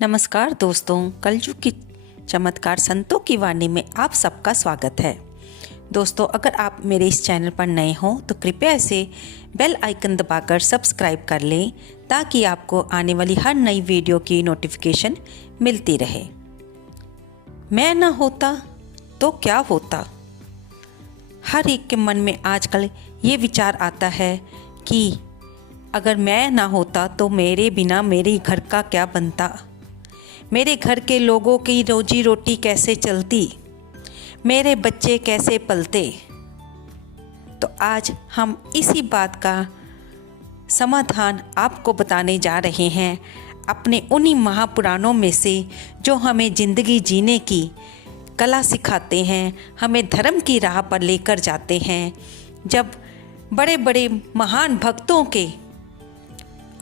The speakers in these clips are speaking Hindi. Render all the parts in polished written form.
नमस्कार दोस्तों, कलयुग की चमत्कार संतों की वाणी में आप सबका स्वागत है। दोस्तों, अगर आप मेरे इस चैनल पर नए हों तो कृपया इसे बेल आइकन दबाकर सब्सक्राइब कर लें ताकि आपको आने वाली हर नई वीडियो की नोटिफिकेशन मिलती रहे। मैं ना होता तो क्या होता? हर एक के मन में आजकल ये विचार आता है कि अगर मैं ना होता तो मेरे बिना मेरे घर का क्या बनता, मेरे घर के लोगों की रोजी रोटी कैसे चलती, मेरे बच्चे कैसे पलते। तो आज हम इसी बात का समाधान आपको बताने जा रहे हैं, अपने उन्हीं महापुराणों में से जो हमें ज़िंदगी जीने की कला सिखाते हैं, हमें धर्म की राह पर लेकर जाते हैं। जब बड़े बड़े महान भक्तों के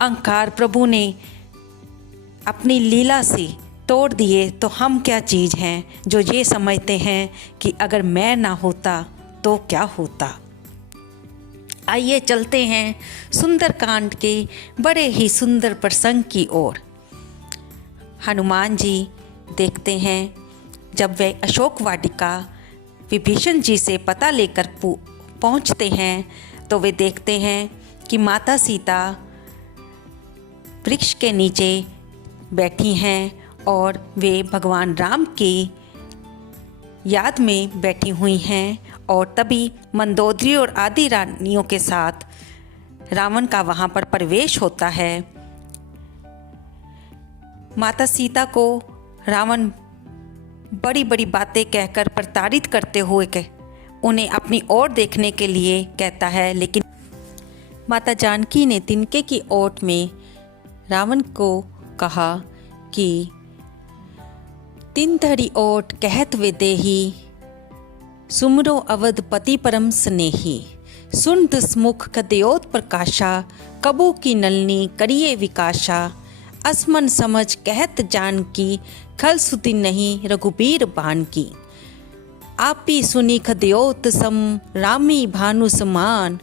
अहंकार प्रभु ने अपनी लीला से तोड़ दिए तो हम क्या चीज़ हैं जो ये समझते हैं कि अगर मैं ना होता तो क्या होता। आइए चलते हैं सुंदरकांड के बड़े ही सुंदर प्रसंग की ओर। हनुमान जी देखते हैं जब वे अशोक वाटिका विभीषण जी से पता लेकर पहुंचते हैं तो वे देखते हैं कि माता सीता वृक्ष के नीचे बैठी हैं और वे भगवान राम की याद में बैठी हुई हैं। और तभी मंदोदरी और आदि रानियों के साथ रावण का वहाँ पर प्रवेश होता है। माता सीता को रावण बड़ी बड़ी बातें कहकर प्रताड़ित करते हुए उन्हें अपनी ओर देखने के लिए कहता है, लेकिन माता जानकी ने तिनके की ओट में रावण को कहा कि तिन धरी ओट कहत वे देही, सुमरो अवधपति परम स्नेही, सुन दुस्मुख कदयोत प्रकाशा, कबू की नलनी करिए विकाशा, असमन समझ कहत जान की, खल सुति नहीं रघुबीर बान की, आपी सुनी खदयोत सम रामी भानु समान,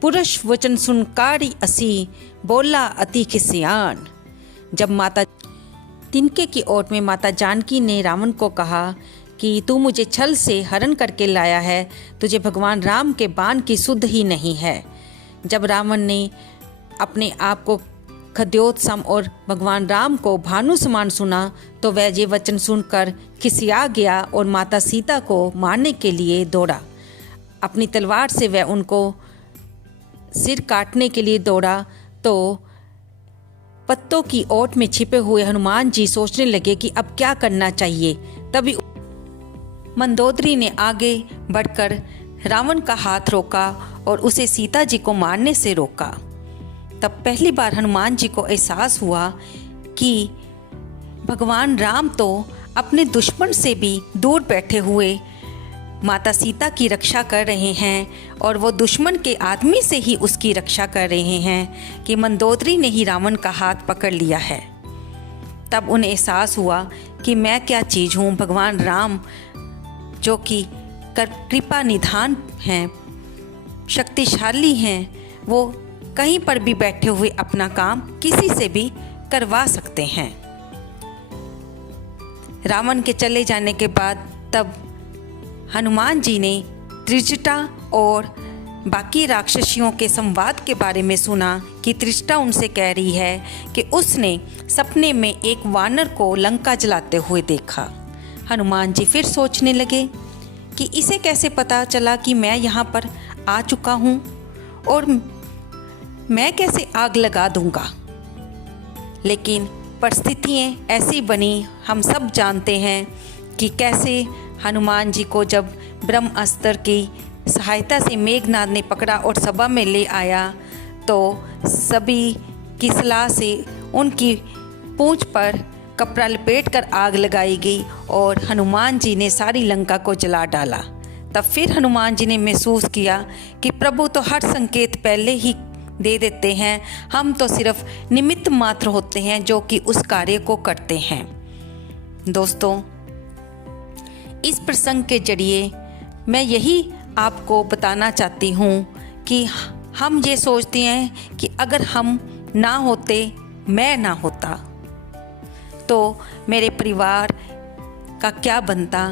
पुरुष वचन सुनकारी असी, बोला अति खिसियान। जब माता तिनके की ओट में माता जानकी ने रावण को कहा कि तू मुझे छल से हरण करके लाया है, तुझे भगवान राम के बाण की सुध ही नहीं है। जब रावण ने अपने आप को खद्योत्सम और भगवान राम को भानु समान सुना तो वह ये वचन सुनकर खिसिया गया और माता सीता को मारने के लिए दौड़ा। अपनी तलवार से वह उनको सिर काटने के लिए दौड़ा तो पत्तों की ओट में छिपे हुए हनुमान जी सोचने लगे कि अब क्या करना चाहिए। तभी मंदोदरी ने आगे बढ़कर रावण का हाथ रोका और उसे सीता जी को मारने से रोका। तब पहली बार हनुमान जी को एहसास हुआ कि भगवान राम तो अपने दुश्मन से भी दूर बैठे हुए माता सीता की रक्षा कर रहे हैं और वो दुश्मन के आदमी से ही उसकी रक्षा कर रहे हैं कि मंदोदरी ने ही रावण का हाथ पकड़ लिया है। तब उन्हें एहसास हुआ कि मैं क्या चीज़ हूँ। भगवान राम जो कि कृपा निधान हैं, शक्तिशाली हैं, वो कहीं पर भी बैठे हुए अपना काम किसी से भी करवा सकते हैं। रावण के चले जाने के बाद तब हनुमान जी ने त्रिजटा और बाकी राक्षसियों के संवाद के बारे में सुना कि त्रिजटा उनसे कह रही है कि उसने सपने में एक वानर को लंका जलाते हुए देखा। हनुमान जी फिर सोचने लगे कि इसे कैसे पता चला कि मैं यहाँ पर आ चुका हूँ और मैं कैसे आग लगा दूँगा। लेकिन परिस्थितियाँ ऐसी बनी, हम सब जानते हैं कि कैसे हनुमान जी को जब ब्रह्म अस्त्र की सहायता से मेघनाद ने पकड़ा और सभा में ले आया तो सभी की सलाह से उनकी पूंछ पर कपड़ा लपेटकर आग लगाई गई और हनुमान जी ने सारी लंका को जला डाला। तब फिर हनुमान जी ने महसूस किया कि प्रभु तो हर संकेत पहले ही दे देते हैं, हम तो सिर्फ निमित्त मात्र होते हैं जो कि उस कार्य को करते हैं। दोस्तों, इस प्रसंग के जरिए मैं यही आपको बताना चाहती हूँ कि हम ये सोचते हैं कि अगर हम ना होते, मैं ना होता तो मेरे परिवार का क्या बनता।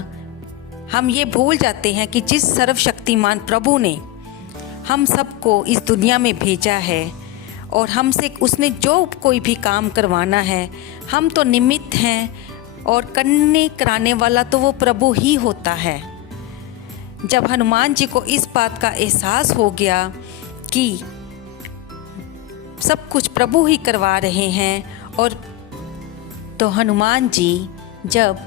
हम ये भूल जाते हैं कि जिस सर्वशक्तिमान प्रभु ने हम सबको इस दुनिया में भेजा है और हमसे उसने जो कोई भी काम करवाना है, हम तो निमित्त हैं और करने कराने वाला तो वो प्रभु ही होता है। जब हनुमान जी को इस बात का एहसास हो गया कि सब कुछ प्रभु ही करवा रहे हैं, और तो हनुमान जी जब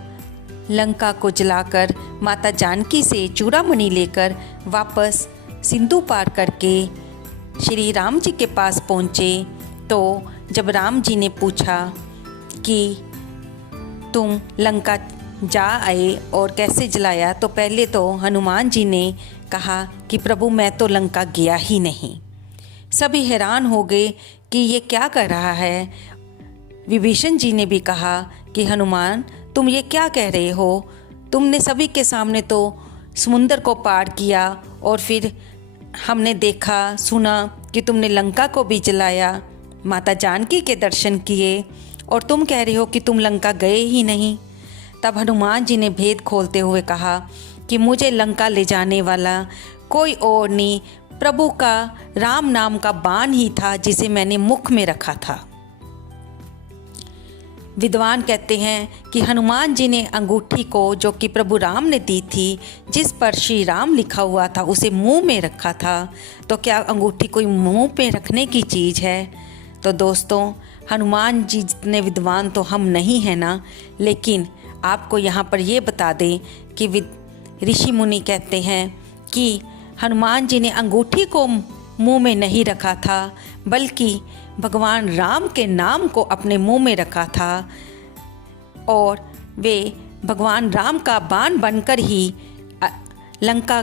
लंका को जलाकर माता जानकी से चूड़ामणि लेकर वापस सिंधु पार करके श्री राम जी के पास पहुँचे, तो जब राम जी ने पूछा कि तुम लंका जा आए और कैसे जलाया, तो पहले तो हनुमान जी ने कहा कि प्रभु मैं तो लंका गया ही नहीं। सभी हैरान हो गए कि ये क्या कर रहा है। विभीषण जी ने भी कहा कि हनुमान तुम ये क्या कह रहे हो, तुमने सभी के सामने तो समुंदर को पार किया और फिर हमने देखा सुना कि तुमने लंका को भी जलाया, माता जानकी के दर्शन किए, और तुम कह रहे हो कि तुम लंका गए ही नहीं। तब हनुमान जी ने भेद खोलते हुए कहा कि मुझे लंका ले जाने वाला कोई और नहीं, प्रभु का राम नाम का बाण ही था जिसे मैंने मुख में रखा था। विद्वान कहते हैं कि हनुमान जी ने अंगूठी को, जो कि प्रभु राम ने दी थी, जिस पर श्री राम लिखा हुआ था, उसे मुंह में रखा था। तो क्या अंगूठी कोई मुंह पे रखने की चीज़ है? तो दोस्तों, हनुमान जी जितने विद्वान तो हम नहीं हैं ना, लेकिन आपको यहाँ पर ये बता दें कि ऋषि मुनि कहते हैं कि हनुमान जी ने अंगूठी को मुंह में नहीं रखा था, बल्कि भगवान राम के नाम को अपने मुंह में रखा था, और वे भगवान राम का बाण बनकर ही लंका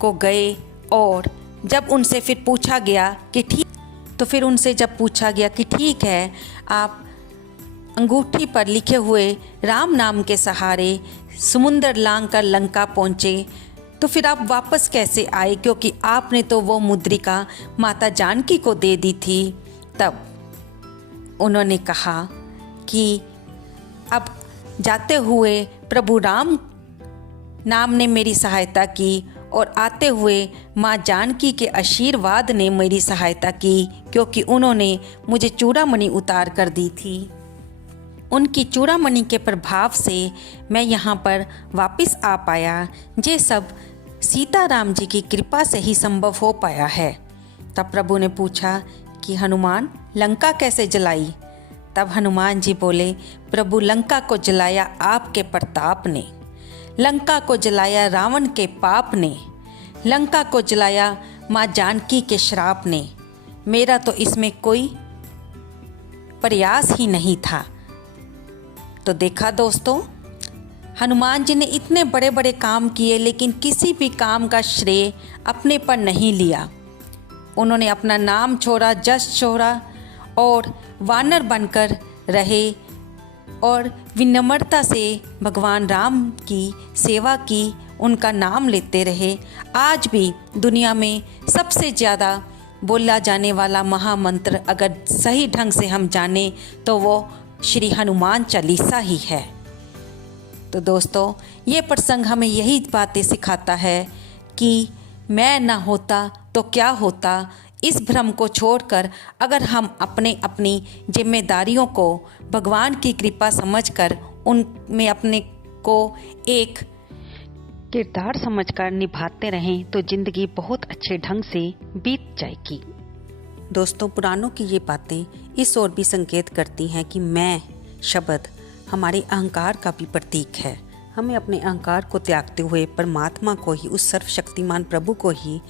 को गए। और जब उनसे फिर पूछा गया कि ठीक है, आप अंगूठी पर लिखे हुए राम नाम के सहारे समुंदर लांघ कर लंका पहुँचे, तो फिर आप वापस कैसे आए, क्योंकि आपने तो वो मुद्रिका माता जानकी को दे दी थी। तब उन्होंने कहा कि अब जाते हुए प्रभु राम नाम ने मेरी सहायता की, और आते हुए माँ जानकी के आशीर्वाद ने मेरी सहायता की, क्योंकि उन्होंने मुझे चूड़ामणि उतार कर दी थी। उनकी चूड़ामणि के प्रभाव से मैं यहाँ पर वापस आ पाया। ये सब सीताराम जी की कृपा से ही संभव हो पाया है। तब प्रभु ने पूछा कि हनुमान लंका कैसे जलाई? तब हनुमान जी बोले, प्रभु लंका को जलाया आपके प्रताप ने, लंका को जलाया रावण के पाप ने, लंका को जलाया माँ जानकी के श्राप ने। मेरा तो इसमें कोई प्रयास ही नहीं था। तो देखा दोस्तों, हनुमान जी ने इतने बड़े बड़े काम किए, लेकिन किसी भी काम का श्रेय अपने पर नहीं लिया। उन्होंने अपना नाम छोड़ा, जस छोड़ा, और वानर बनकर रहे और विनम्रता से भगवान राम की सेवा की, उनका नाम लेते रहे। आज भी दुनिया में सबसे ज़्यादा बोला जाने वाला महामंत्र अगर सही ढंग से हम जाने तो वो श्री हनुमान चालीसा ही है। तो दोस्तों, ये प्रसंग हमें यही बातें सिखाता है कि मैं ना होता तो क्या होता। इस भ्रम को छोड़कर अगर हम अपनी जिम्मेदारियों को भगवान की कृपा समझकर उनमें अपने को एक किरदार समझकर निभाते रहें तो ज़िंदगी बहुत अच्छे ढंग से बीत जाएगी। दोस्तों, पुराणों की ये बातें इस ओर भी संकेत करती हैं कि मैं शब्द हमारे अहंकार का भी प्रतीक है। हमें अपने अहंकार को त्यागते हुए परमात्मा को ही, उस सर्वशक्तिमान प्रभु को ही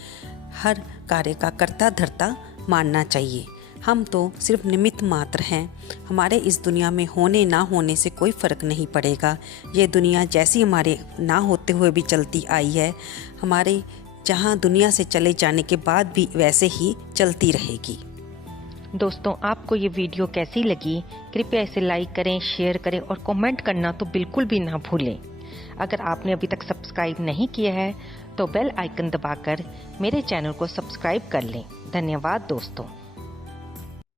हर कार्य का कर्ता धर्ता मानना चाहिए। हम तो सिर्फ निमित्त मात्र हैं। हमारे इस दुनिया में होने ना होने से कोई फ़र्क नहीं पड़ेगा। ये दुनिया जैसी हमारे ना होते हुए भी चलती आई है, हमारे जहाँ दुनिया से चले जाने के बाद भी वैसे ही चलती रहेगी। दोस्तों, आपको ये वीडियो कैसी लगी? कृपया इसे लाइक करें, शेयर करें और कमेंट करना तो बिल्कुल भी ना भूलें। अगर आपने अभी तक सब्सक्राइब नहीं किया है तो बेल आइकन दबाकर मेरे चैनल को सब्सक्राइब कर लें। धन्यवाद दोस्तों।